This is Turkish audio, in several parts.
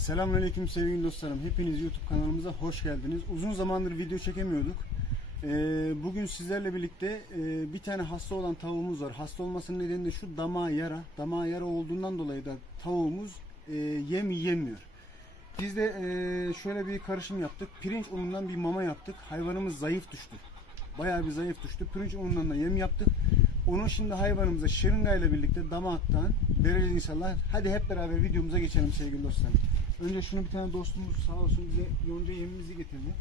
Selamünaleyküm sevgili dostlarım. Hepiniz YouTube kanalımıza hoş geldiniz. Uzun zamandır video çekemiyorduk. Ee, bugün sizlerle birlikte e, bir tane hasta olan tavuğumuz var. Hasta olmasının nedeni de şu damağı yara. Damağı yara olduğundan dolayı da tavuğumuz e, yem yemiyor. Biz de e, şöyle bir karışım yaptık. Pirinç unundan bir mama yaptık. Hayvanımız zayıf düştü. Bayağı bir zayıf düştü. Pirinç unundan da yem yaptık. Onu şimdi hayvanımıza şırıngayla birlikte damaktan vereceğiz inşallah. Hadi hep beraber videomuza geçelim sevgili dostlarım. Önce şunu bir tane dostumuz sağ olsun bize yonca yemimizi getirdi.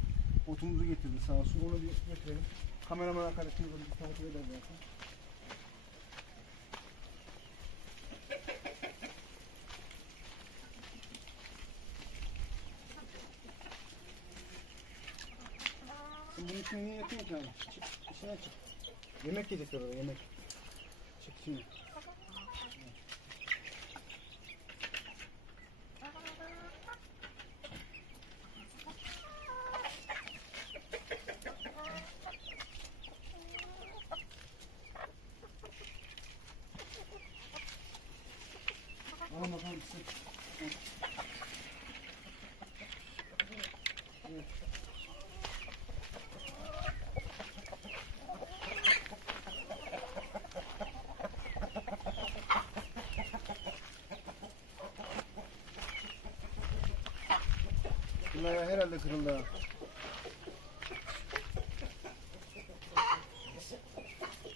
Otumuzu getirdi sağ olsun. Onu bir götürelim. Kameraman arkadaşımız onu bir takip eder zaten. Sen bunun içine niye yatıyorsun ki abi? Çık, içine çık. Yemek yiyecekler orada yemek. Çık şimdi. Alın bakalım size. Bunlar herhalde kırıldı.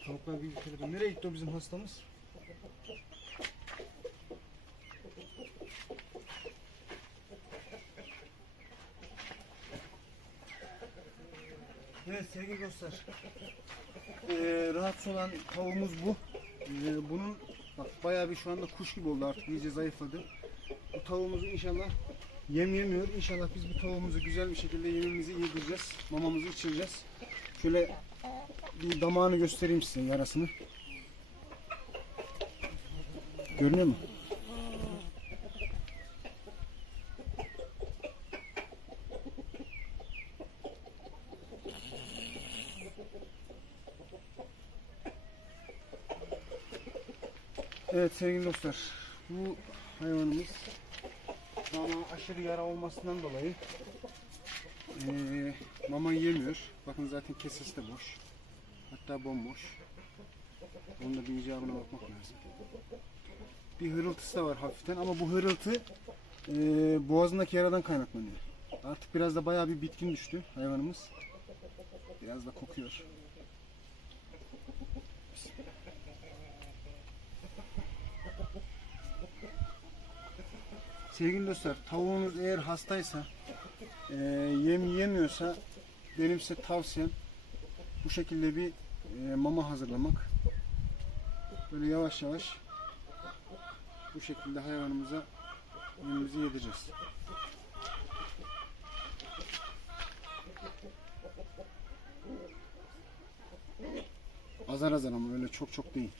Tavuklar bir kere Nereye gitti o bizim hastamız? Evet sevgili dostlar. Ee, rahatsız olan tavuğumuz bu. Ee, bunun bak bayağı bir şu anda kuş gibi oldu artık iyice zayıfladı. Bu tavuğumuzu inşallah yem yemiyor. İnşallah biz bu tavuğumuzu güzel bir şekilde yemimizi yedireceğiz. Mamamızı içireceğiz. Şöyle bir damağını göstereyim size yarasını. Görünüyor mu? Evet sevgili dostlar. Bu hayvanımız mama aşırı yara olmasından dolayı eee mama yemiyor. Bakın zaten kesesi de boş. Hatta bomboş. Onun da bir icabına bakmak lazım. Bir hırıltısı da var hafiften ama bu hırıltı eee, boğazındaki yaradan kaynaklanıyor. Artık biraz da bayağı bir bitkin düştü hayvanımız. Biraz da kokuyor. Sevgili dostlar, tavuğunuz eğer hastaysa, e, yem yiyemiyorsa benim size tavsiyem bu şekilde bir e, mama hazırlamak. Böyle yavaş yavaş bu şekilde hayvanımıza yemimizi yedireceğiz. Azar azar ama öyle çok çok değil.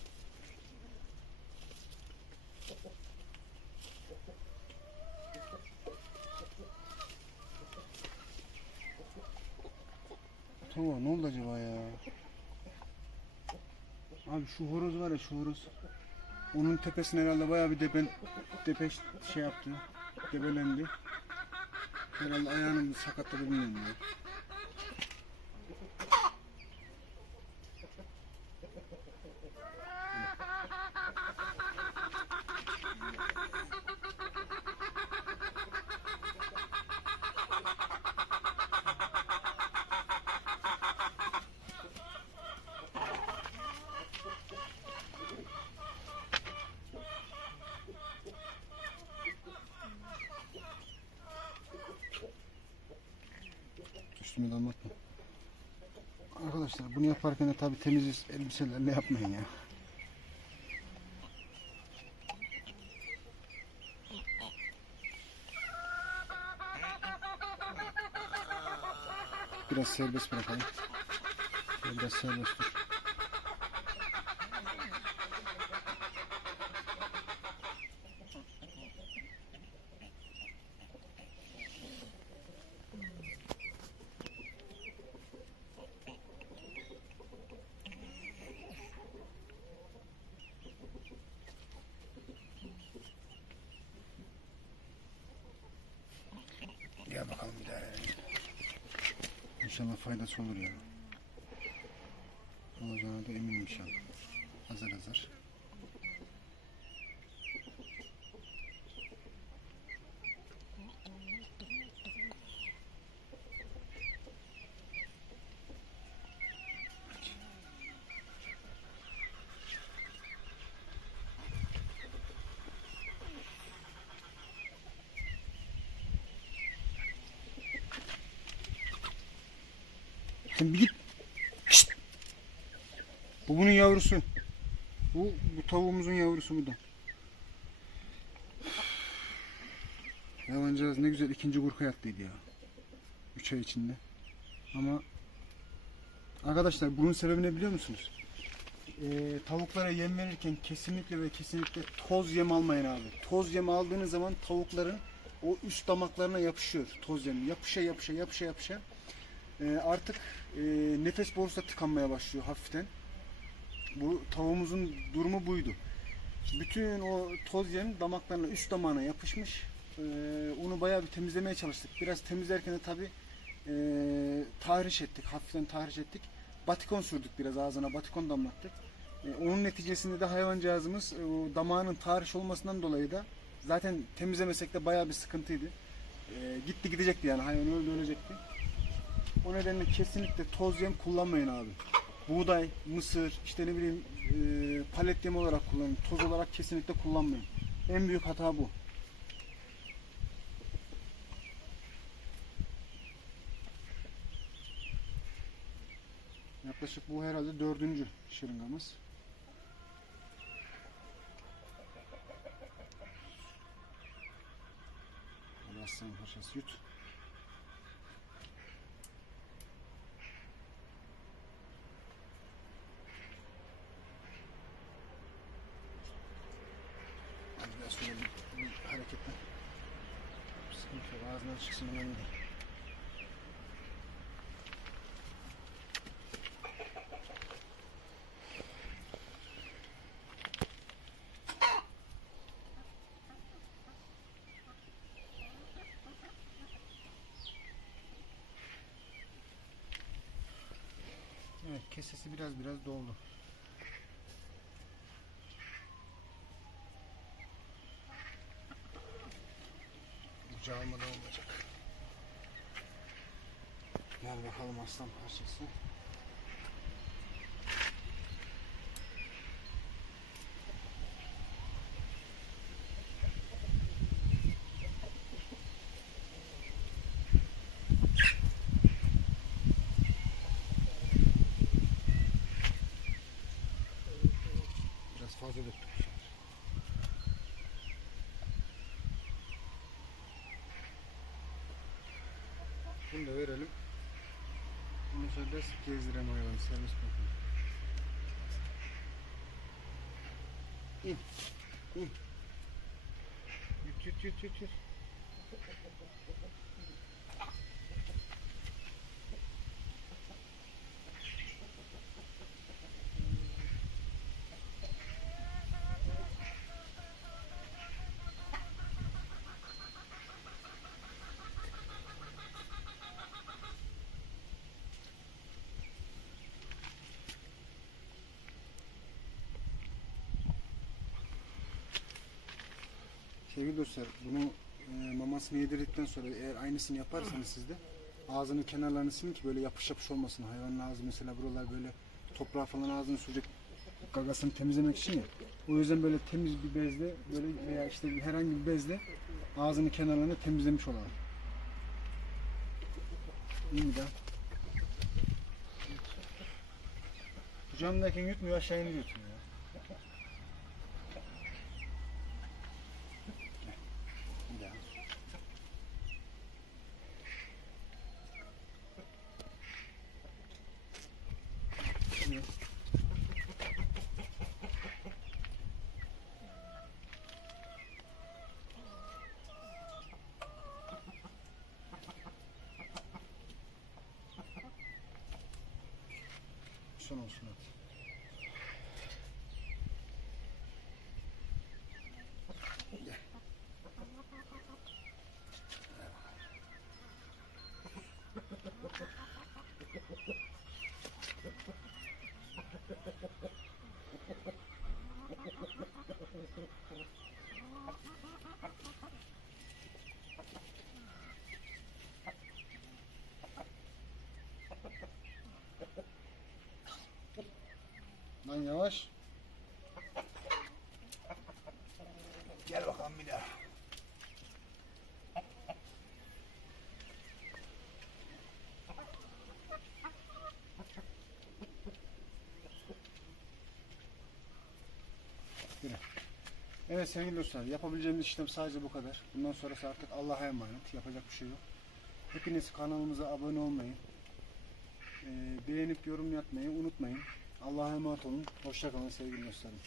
Tamam ne oldu acaba ya? Abi şu horoz var ya şu horoz. Onun tepesine herhalde bayağı bir depen, depeş şey yaptı. Debelendi. Herhalde ayağını sakatladı bilmiyorum ya. Üstüme damlatma. Arkadaşlar bunu yaparken de tabi temiz elbiselerle yapmayın ya. Biraz serbest bırakalım. Biraz serbest dur. İnşallah faydası olur ya. Olacağına da eminim inşallah. Azar azar. Sen bir git. Şşt! Bu bunun yavrusu. Bu, bu tavuğumuzun yavrusu bu da. Hayvancağız ne güzel ikinci kurka yattıydı ya. Üç ay içinde. Ama arkadaşlar bunun sebebi ne biliyor musunuz? Ee, tavuklara yem verirken kesinlikle ve kesinlikle toz yem almayın abi. Toz yem aldığınız zaman tavukların o üst damaklarına yapışıyor toz yem. Yapışa yapışa yapışa yapışa. Ee, artık e, nefes borusu da tıkanmaya başlıyor hafiften. Bu tavuğumuzun durumu buydu. Bütün o toz yem damaklarına, üst damağına yapışmış. Ee, onu bayağı bir temizlemeye çalıştık. Biraz temizlerken de tabi tahriş ettik, hafiften tahriş ettik. Batikon sürdük biraz ağzına, batikon damlattık. Ee, onun neticesinde de hayvancağızımız e, o damağının tahriş olmasından dolayı da zaten temizlemesek de bayağı bir sıkıntıydı. Ee, gitti gidecekti yani hayvan öldü ölecekti. O nedenle kesinlikle toz yem kullanmayın abi. Buğday, mısır, işte ne bileyim e, palet yem olarak kullanın. Toz olarak kesinlikle kullanmayın. En büyük hata bu. Yaklaşık bu herhalde dördüncü şırıngamız. Aslanın parçası yut. Az daha sonra bir, bir hareketle. Sıkıntı yok. Ağzından çıksın önemli değil. Evet kesesi biraz biraz doldu. Ucu almadan olmayacak. Gel bakalım aslan parçası. Biraz fazla döktük. Bunu da verelim. Sonra biraz gezdirelim hayvanı serbest bırakalım. İn. İn. Yut yut yut yut yut. Sevgili dostlar bunu e, mamasını yedirdikten sonra eğer aynısını yaparsanız siz de ağzının kenarlarını silin ki böyle yapış yapış olmasın. Hayvanın ağzı mesela buralar böyle toprağa falan ağzını sürecek gagasını temizlemek için ya. O yüzden böyle temiz bir bezle böyle veya işte herhangi bir bezle ağzının kenarlarını temizlemiş olalım. İyi mi daha? Kucağımdayken yutmuyor aşağı inip yutuyor ya. Bir daha. Evet. Son olsun Lan yavaş. Gel bakalım bir daha. Evet sevgili dostlar yapabileceğimiz işlem sadece bu kadar. Bundan sonrası artık Allah'a emanet. Yapacak bir şey yok. Hepiniz kanalımıza abone olmayı, e, beğenip yorum yapmayı unutmayın. Allah'a emanet olun. Hoşçakalın sevgili dostlarım.